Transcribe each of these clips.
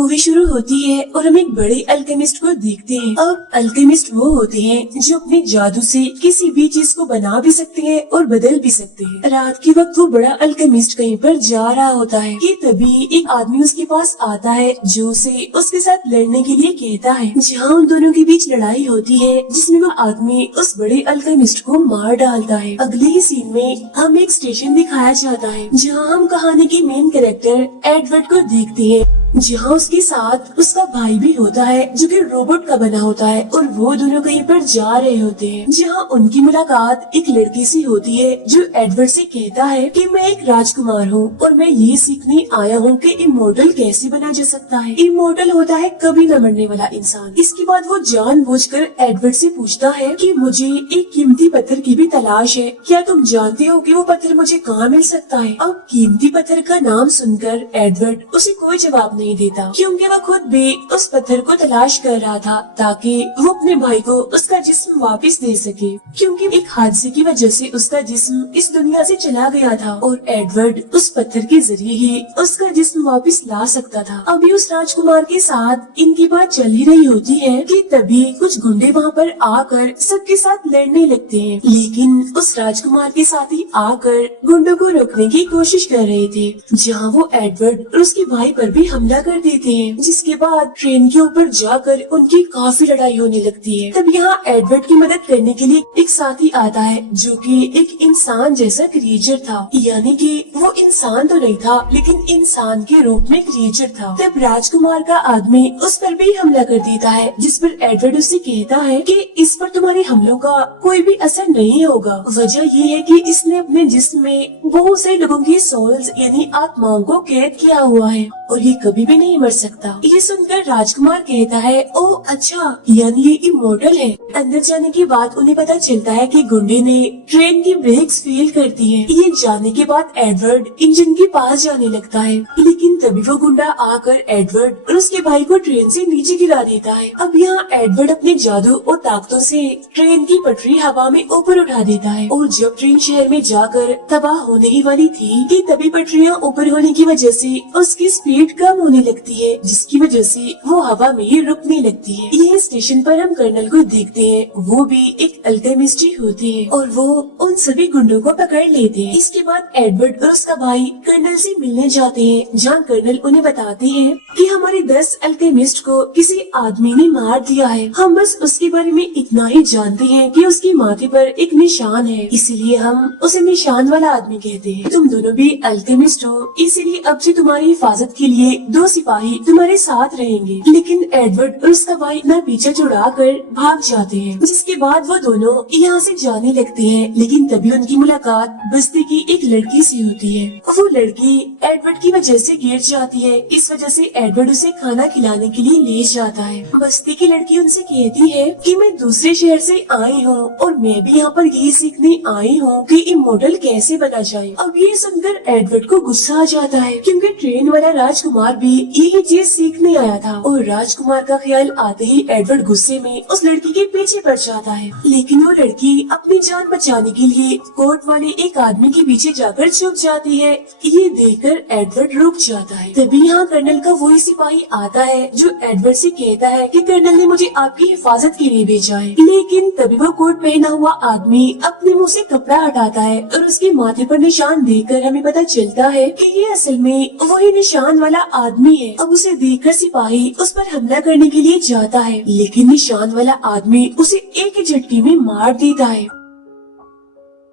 Movie शुरू होती है और हम एक बड़े अल्केमिस्ट को देखते हैं। अब अल्केमिस्ट वो होते हैं जो अपने जादू से किसी भी चीज को बना भी सकते हैं और बदल भी सकते हैं। रात के वक्त वो बड़ा अल्केमिस्ट कहीं पर जा रहा होता है कि तभी एक आदमी उसके पास आता है जो उसे उसके साथ लड़ने के लिए कहता है। जहाँ उन दोनों के बीच लड़ाई होती है जिसमें वो आदमी उस बड़े अल्केमिस्ट को मार डालता है। अगले ही सीन में हम एक स्टेशन दिखाया जाता है जहाँ हम कहानी की मेन कैरेक्टर एडवर्ड को देखते हैं, जहाँ उसके साथ उसका भाई भी होता है जो कि रोबोट का बना होता है और वो दोनों कहीं पर जा रहे होते हैं। जहाँ उनकी मुलाकात एक लड़की से होती है जो एडवर्ड से कहता है कि मैं एक राजकुमार हूँ और मैं ये सीखने आया हूँ कि इमोर्टल कैसे बना जा सकता है। इमोर्टल होता है कभी न मरने वाला इंसान। इसके बाद वो जानबूझकर एडवर्ड से पूछता है कि मुझे एक कीमती पत्थर की भी तलाश है, क्या तुम जानते हो कि वो पत्थर मुझे कहाँ मिल सकता है। अब कीमती पत्थर का नाम सुनकर एडवर्ड उसे कोई जवाब नहीं देता क्योंकि वो खुद भी उस पत्थर को तलाश कर रहा था ताकि वो अपने भाई को उसका जिस्म वापस दे सके, क्योंकि एक हादसे की वजह से उसका जिस्म इस दुनिया से चला गया था और एडवर्ड उस पत्थर के जरिए ही उसका जिस्म वापस ला सकता था। अभी उस राजकुमार के साथ इनकी बात चल ही रही होती है कि तभी कुछ गुंडे वहाँ पर आकर सबके साथ लड़ने लगते हैं, लेकिन उस राजकुमार के साथ ही आकर गुंडों को रोकने की कोशिश कर रहे थे, जहाँ वो एडवर्ड और उसके भाई पर भी हमला कर देते हैं, जिसके बाद ट्रेन के ऊपर जाकर उनकी काफी लड़ाई होने लगती है। तब यहाँ एडवर्ड की मदद करने के लिए एक साथी आता है जो कि एक इंसान जैसा क्रिएचर था, यानी कि वो इंसान तो नहीं था लेकिन इंसान के रूप में क्रिएचर था। तब राजकुमार का आदमी उस पर भी हमला कर देता है, जिस पर एडवर्ड उससे कहता है कि इस पर तुम्हारे हमलों का कोई भी असर नहीं होगा। वजह ये है कि इसने अपने जिस्म में बहुत से लोगों की सोल्स यानी आत्माओं को कैद किया हुआ है और ये कभी भी नहीं मर सकता। ये सुनकर राजकुमार कहता है, ओ अच्छा, यानी ये इमोर्टल है। अंदर जाने के बाद उन्हें पता चलता है कि गुंडे ने ट्रेन की ब्रेक्स फेल कर दी है। ये जानने के बाद एडवर्ड इंजन के पास जाने लगता है, लेकिन तभी वो गुंडा आकर एडवर्ड और उसके भाई को ट्रेन से नीचे गिरा देता है। अब यहाँ एडवर्ड अपने जादू और ताकतों से ट्रेन की पटरी हवा में ऊपर उठा देता है और जब ट्रेन शहर में जाकर तबाह होने ही वाली थी कि तभी पटरियाँ ऊपर होने की वजह से उसकी स्पीड कम होने लगती है, जिसकी वजह से वो हवा में ही रुकने लगती है। ये स्टेशन पर हम कर्नल को देखते हैं, वो भी एक अल्केमिस्ट ही होते हैं और वो उन सभी गुंडों को पकड़ लेते हैं। इसके बाद एडवर्ड और उसका भाई कर्नल से मिलने जाते हैं, जहाँ कर्नल उन्हें बताते हैं कि हमारे 10 अल्केमिस्ट को किसी आदमी ने मार दिया है। हम बस उसके बारे में इतना ही जानते हैं कि उसके माथे पर एक निशान है, इसीलिए हम उसे निशान वाला आदमी कहते हैं। तुम दोनों भी अल्केमिस्ट हो, इसीलिए अब से तुम्हारी हिफाजत के लिए 2 सिपाही तुम्हारे साथ रहेंगे। लेकिन एडवर्ड और उसका भाई ना पीछे छुड़ाकर भाग जाते हैं, जिसके बाद वो दोनों यहाँ से जाने लगते हैं। लेकिन तभी उनकी मुलाकात बस्ती की एक लड़की से होती है। वो लड़की एडवर्ड की वजह से गिर जाती है, इस वजह से एडवर्ड उसे खाना खिलाने के लिए ले जाता है। बस्ती की लड़की उनसे कहती है कि मैं दूसरे शहर से आई हूँ और मैं भी यहाँ पर ये सीखने आई हूँ कि इमोर्टल कैसे बना जाए। अब ये सुनकर एडवर्ड को गुस्सा आ जाता है, क्योंकि ट्रेन वाला राजकुमार भी यही चीज सीखने आया था और राजकुमार का ख्याल आते ही एडवर्ड गुस्से में उस लड़की के पीछे पड़ जाता है। लेकिन वो लड़की अपनी जान बचाने के लिए कोर्ट वाले एक आदमी के पीछे जाकर छुप जाती है। ये देखकर एडवर्ड रुक जाता है। तभी यहाँ कर्नल का वही सिपाही आता है जो एडवर्ड से कहता है कि कर्नल ने मुझे आपकी हिफाजत के लिए भेजा है। लेकिन तभी वो कोट पहना हुआ आदमी अपने मुंह से कपड़ा हटाता है और उसके माथे पर निशान देखकर हमें पता चलता है कि ये असल में वही निशान वाला आदमी है। अब उसे देखकर सिपाही उस पर हमला करने के लिए जाता है, लेकिन निशान वाला आदमी उसे एक ही झटके में मार देता है।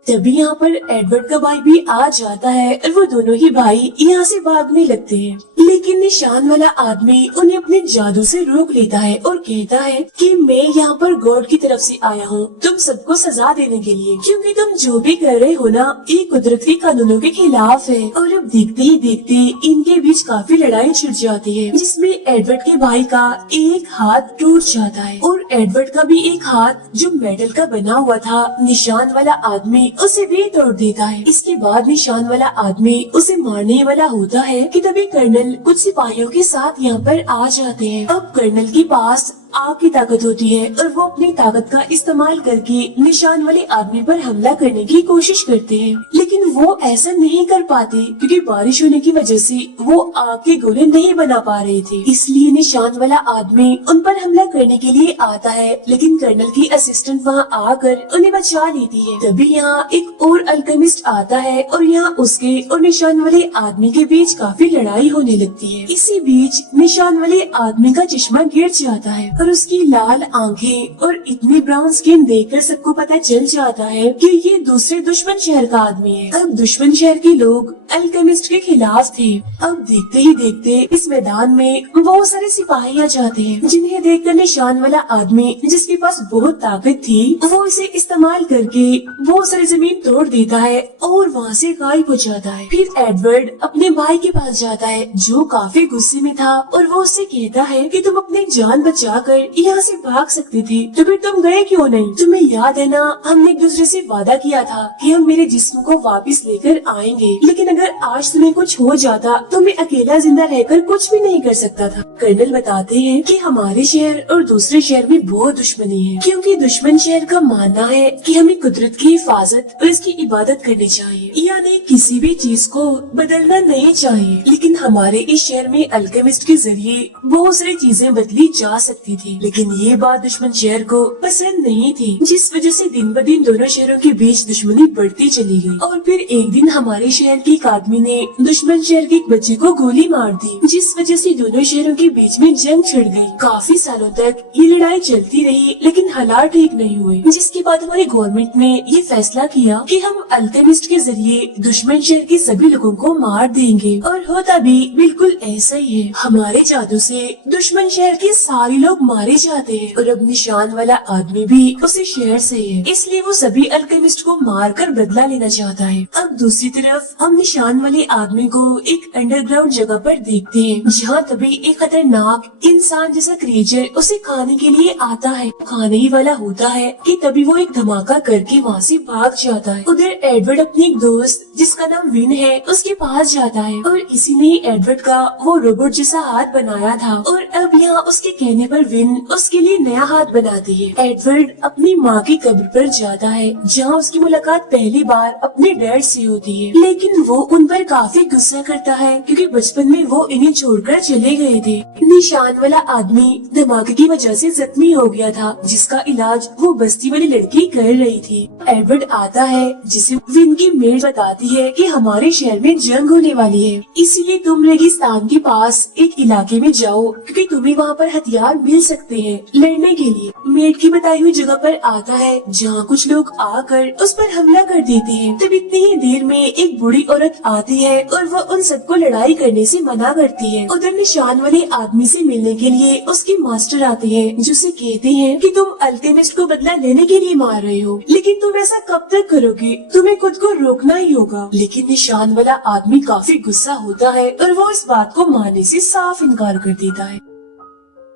तभी यहाँ पर एडवर्ड का भाई भी आ जाता है और वो दोनों ही भाई यहाँ से भागने लगते हैं, लेकिन निशान वाला आदमी उन्हें अपने जादू से रोक लेता है और कहता है कि मैं यहाँ पर गॉड की तरफ से आया हूँ तुम सबको सजा देने के लिए, क्योंकि तुम जो भी कर रहे हो ना ये कुदरती कानूनों के खिलाफ है। और अब देखते ही देखते इनके बीच काफी लड़ाई छिड़ जाती है, जिसमें एडवर्ड के भाई का एक हाथ टूट जाता है और एडवर्ड का भी एक हाथ जो मेटल का बना हुआ था निशान वाला आदमी उसे भी तोड़ देता है। इसके बाद निशान वाला आदमी उसे मारने वाला होता है कि तभी कर्नल कुछ सिपाहियों के साथ यहाँ पर आ जाते हैं। अब कर्नल के पास आग की ताकत होती है और वो अपनी ताकत का इस्तेमाल करके निशान वाले आदमी पर हमला करने की कोशिश करते हैं, लेकिन वो ऐसा नहीं कर पाते क्योंकि बारिश होने की वजह से वो आग के गोले नहीं बना पा रहे थे। इसलिए निशान वाला आदमी उन पर हमला करने के लिए आता है, लेकिन कर्नल की असिस्टेंट वहाँ आकर उन्हें बचा लेती है। तभी यहाँ एक और अल्केमिस्ट आता है और यहाँ उसके और निशान वाले आदमी के बीच काफी लड़ाई होने लगती है। इसी बीच निशान वाले आदमी का चश्मा गिर जाता है और उसकी लाल आंखें और इतनी ब्राउन स्किन देखकर सबको पता चल जाता है कि ये दूसरे दुश्मन शहर का आदमी है। अब दुश्मन शहर के लोग अल्केमिस्ट के खिलाफ थे। अब देखते ही देखते इस मैदान में बहुत सारे सिपाही आ जाते हैं, जिन्हें देखकर निशान वाला आदमी जिसके पास बहुत ताकत थी वो इसे इस्तेमाल करके बहुत सारी जमीन तोड़ देता है और वहाँ से गायब हो जाता है। फिर एडवर्ड अपने भाई के पास जाता है जो काफी गुस्से में था और वो उससे कहता है कि तुम अपनी जान बचाकर यहाँ से भाग सकते थे, तो फिर तुम गए क्यों नहीं? तुम्हें याद है ना, हमने एक दूसरे से वादा किया था कि हम मेरे जिस्म को वापस लेकर आएंगे, लेकिन अगर आज तुम्हें कुछ हो जाता तो मैं अकेला जिंदा रहकर कुछ भी नहीं कर सकता था। कर्नल बताते हैं कि हमारे शहर और दूसरे शहर में बहुत दुश्मनी है, क्योंकि दुश्मन शहर का मानना है कि हमें कुदरत की हिफाजत और इसकी इबादत करनी चाहिए, यानी किसी भी चीज को बदलना नहीं चाहिए। लेकिन हमारे इस शहर में अल्केमिस्ट के जरिए बहुत सारी चीजें बदली जा सकती थी, लेकिन ये बात दुश्मन शहर को पसंद नहीं थी, जिस वजह से दिन ब दिन दोनों शहरों के बीच दुश्मनी बढ़ती चली गई। और फिर एक दिन हमारे शहर के एक आदमी ने दुश्मन शहर के एक बच्चे को गोली मार दी, जिस वजह से दोनों शहरों के बीच में जंग छिड़ गई। काफी सालों तक ये लड़ाई चलती रही, लेकिन हालात ठीक नहीं हुए, जिसके बाद हमारी गवर्नमेंट ने ये फैसला किया कि हम अल्केमिस्ट के जरिए दुश्मन शहर के सभी लोगों को मार देंगे। और होता भी बिल्कुल ऐसा ही है, हमारे जादू से दुश्मन शहर के सारे लोग मारे जाते हैं और अब निशान वाला आदमी भी उसी शहर से है, इसलिए वो सभी अल्केमिस्ट को मार कर बदला लेना चाहता है। अब दूसरी तरफ हम निशान वाले आदमी को एक अंडरग्राउंड जगह पर देखते हैं, जहाँ तभी एक खतरनाक इंसान जैसा क्रिएचर उसे खाने के लिए आता है। खाने ही वाला होता है कि तभी वो एक धमाका करके वहाँ से भाग जाता है। उधर एडवर्ड अपनी एक दोस्त जिसका नाम विन है उसके पास जाता है और इसी ने एडवर्ड का वो रोबोट जैसा हाथ बनाया था और अब यहाँ उसके कहने पर विन उसके लिए नया हाथ बनाती है। एडवर्ड अपनी माँ की कब्र पर जाता है, जहाँ उसकी मुलाकात पहली बार अपने डैड से होती है, लेकिन वो उन पर काफी गुस्सा करता है क्योंकि बचपन में वो इन्हें छोड़कर चले गए थे। निशान वाला आदमी धमाके की वजह से जख्मी हो गया था, जिसका इलाज वो बस्ती वाली लड़की कर रही थी। एडवर्ड आता है जिसे विन की मेड बताती है कि हमारे शहर में जंग होने वाली है, इसीलिए तुम रेगिस्तान के पास एक इलाके में जाओ क्योंकि तुम्हें वहाँ पर हथियार मिल सकते हैं लड़ने के लिए। मेड की बताई हुई जगह पर आता है, जहाँ कुछ लोग आकर उस पर हमला कर देते हैं। तब इतनी ही देर में एक बूढ़ी औरत आती है और वो उन सबको लड़ाई करने से मना करती है। उधर निशान वाले आदमी से मिलने के लिए उसके मास्टर आते हैं, जिसे कहते हैं कि तुम अल्केमिस्ट को बदला लेने के लिए मार रहे हो, लेकिन तुम ऐसा कब तक करोगे? तुम्हें खुद को रोकना ही होगा। लेकिन निशान वाला आदमी काफी गुस्सा होता है और वो इस बात को मानने से साफ इनकार कर देता है।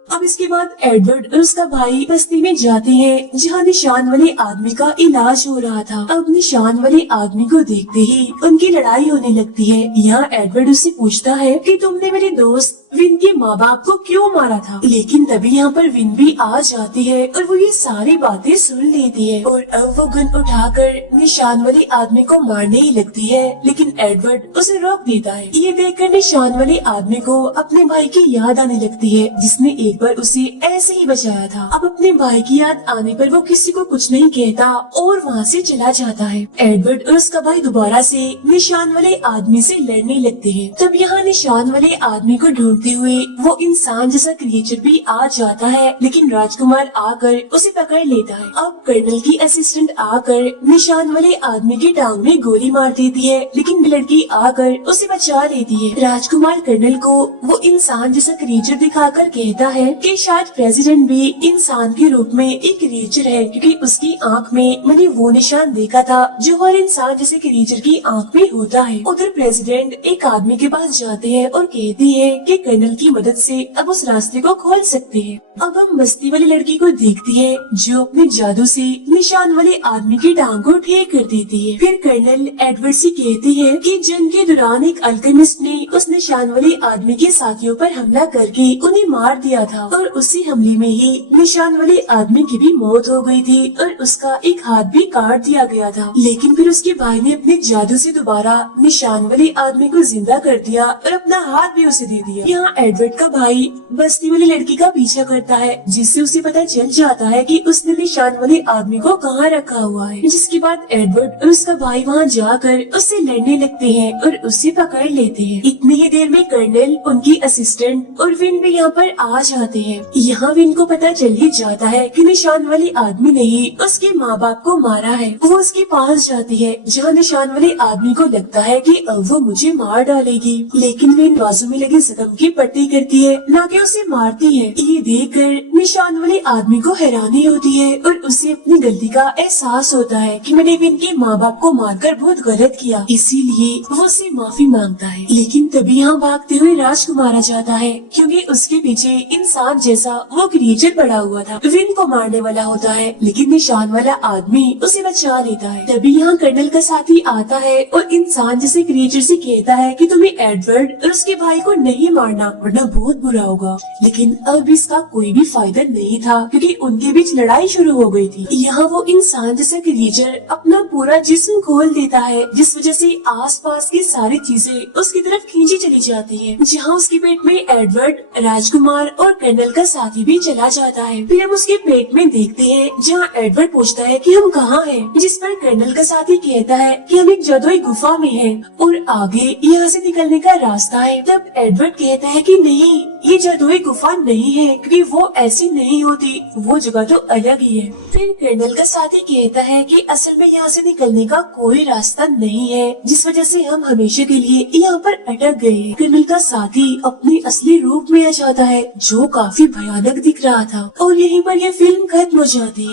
अब इसके बाद एडवर्ड और उसका भाई बस्ती में जाते हैं, जहाँ निशान वाले आदमी का इलाज हो रहा था। अब निशान वाले आदमी को देखते ही उनकी लड़ाई होने लगती है। यहाँ एडवर्ड उससे पूछता है कि तुमने मेरे दोस्त विन के माँ बाप को क्यों मारा था, लेकिन तभी यहाँ पर विन भी आ जाती है और वो ये सारी बातें सुन लेती है और अब वो गन उठाकर निशान वाले आदमी को मारने ही लगती है, लेकिन एडवर्ड उसे रोक देता है। ये देखकर निशान वाले आदमी को अपने भाई की याद आने लगती है, जिसने एक बार उसे ऐसे ही बचाया था। अब अपने भाई की याद आने पर वो किसी को कुछ नहीं कहता और वहाँ से चला जाता है। एडवर्ड और उसका भाई दोबारा से निशान वाले आदमी से लड़ने लगते हैं। तब यहाँ निशान वाले आदमी को ढूंढते हुए वो इंसान जैसा क्रिएचर भी आ जाता है, लेकिन राजकुमार आकर उसे पकड़ लेता है। अब कर्नल की असिस्टेंट आकर निशान वाले आदमी की टांग में गोली मार देती है, लेकिन लड़की आकर उसे बचा लेती है। राजकुमार कर्नल को वो इंसान जैसा क्रिएचर दिखाकर कहता है कि शायद प्रेसिडेंट भी इंसान के रूप में एक क्रिएचर है, क्योंकि उसकी आंख में मैंने वो निशान देखा था जो हर इंसान जैसे क्रिएचर की आंख में होता है। उधर प्रेसिडेंट एक आदमी के पास जाते हैं और कहते हैं कि कर्नल की मदद से अब उस रास्ते को खोल सकते हैं। अब हम बस्ती वाली लड़की को देखती है जो अपने जादू से निशान वाले आदमी की टांग को ठीक कर देती है। फिर कर्नल एडवर्ड से कहती है कि जंग के दौरान एक अल्केमिस्ट ने उस निशान वाले आदमी के साथियों पर हमला करके उन्हें मार दिया था और उसी हमले में ही निशान वाले आदमी की भी मौत हो गई थी और उसका एक हाथ भी काट दिया गया था। लेकिन फिर उसके भाई ने अपने जादू से दोबारा निशान वाले आदमी को जिंदा कर दिया और अपना हाथ भी उसे दे दिया। यहाँ एडवर्ड का भाई बस्ती वाली लड़की का पीछा करता है, जिससे उसे पता चल जाता है कि उसने निशान वाले आदमी को कहाँ रखा हुआ है। जिसके बाद एडवर्ड और उसका भाई वहाँ जाकर उससे लड़ने लगते हैं और उसे पकड़ लेते हैं। इतनी ही देर में कर्नल, उनकी असिस्टेंट और विन भी यहाँ पर आ जाते हैं। यहाँ विन को पता चल ही जाता है कि निशान वाले आदमी ने ही उसके माँ बाप को मारा है। वो उसके पास जाती है जहाँ निशान वाले आदमी को लगता है कि अब वो मुझे मार डालेगी, लेकिन विन बाजू में लगे जख्म की पट्टी करती है, ना कि उसे मारती है। ये देखकर निशान वाले आदमी को हैरानी होती है और उसे अपनी गलती का एहसास होता है कि मैंने विन के माँ बाप को मारकर बहुत गलत किया, इसीलिए वो उससे माफी मांगता है। लेकिन तभी यहाँ भागते हुए राजकुमार आ जाता है, क्योंकि उसके पीछे इंसान जैसा वो क्रिएचर पड़ा हुआ था। विन को मारने वाला होता है, लेकिन निशान वाला आदमी उसे बचा लेता है। तभी यहाँ कर्नल का साथी आता है और इंसान जैसे क्रिएचर से कहता है कि तुम्हें एडवर्ड और उसके भाई को नहीं मारना, वरना बहुत बुरा होगा। लेकिन अब इसका कोई भी फायदा नहीं था, क्योंकि उनके बीच लड़ाई शुरू हो गई थी। यहाँ वो इंसान जैसा क्रिएचर अपना पूरा जिस्म खोल देता है, जिस वजह से आसपास की सारी चीजें उसकी तरफ खींची चली जाती है। जहाँ उसके पेट में एडवर्ड, राजकुमार और कर्नल का साथी भी चला जाता है। फिर हम उसके पेट में देखते हैं जहाँ एडवर्ड पूछता है कि हम कहाँ हैं, जिस पर कर्नल का साथी कहता है कि हम एक जादुई गुफा में हैं और आगे यहाँ से निकलने का रास्ता है। तब एडवर्ड कहता है कि नहीं, ये जादुई गुफा नहीं है, क्योंकि वो ऐसी नहीं होती, वो जगह तो अलग ही है। फिर कर्नल का साथी कहता है कि असल में यहाँ से निकलने का कोई रास्ता नहीं है, जिस वजह से हम हमेशा के लिए यहाँ पर अटक गए हैं। कर्नल का साथी अपने असली रूप में आ जाता है, जो काफी भयानक दिख रहा था, और यहीं पर यह फिल्म खत्म हो जाती है।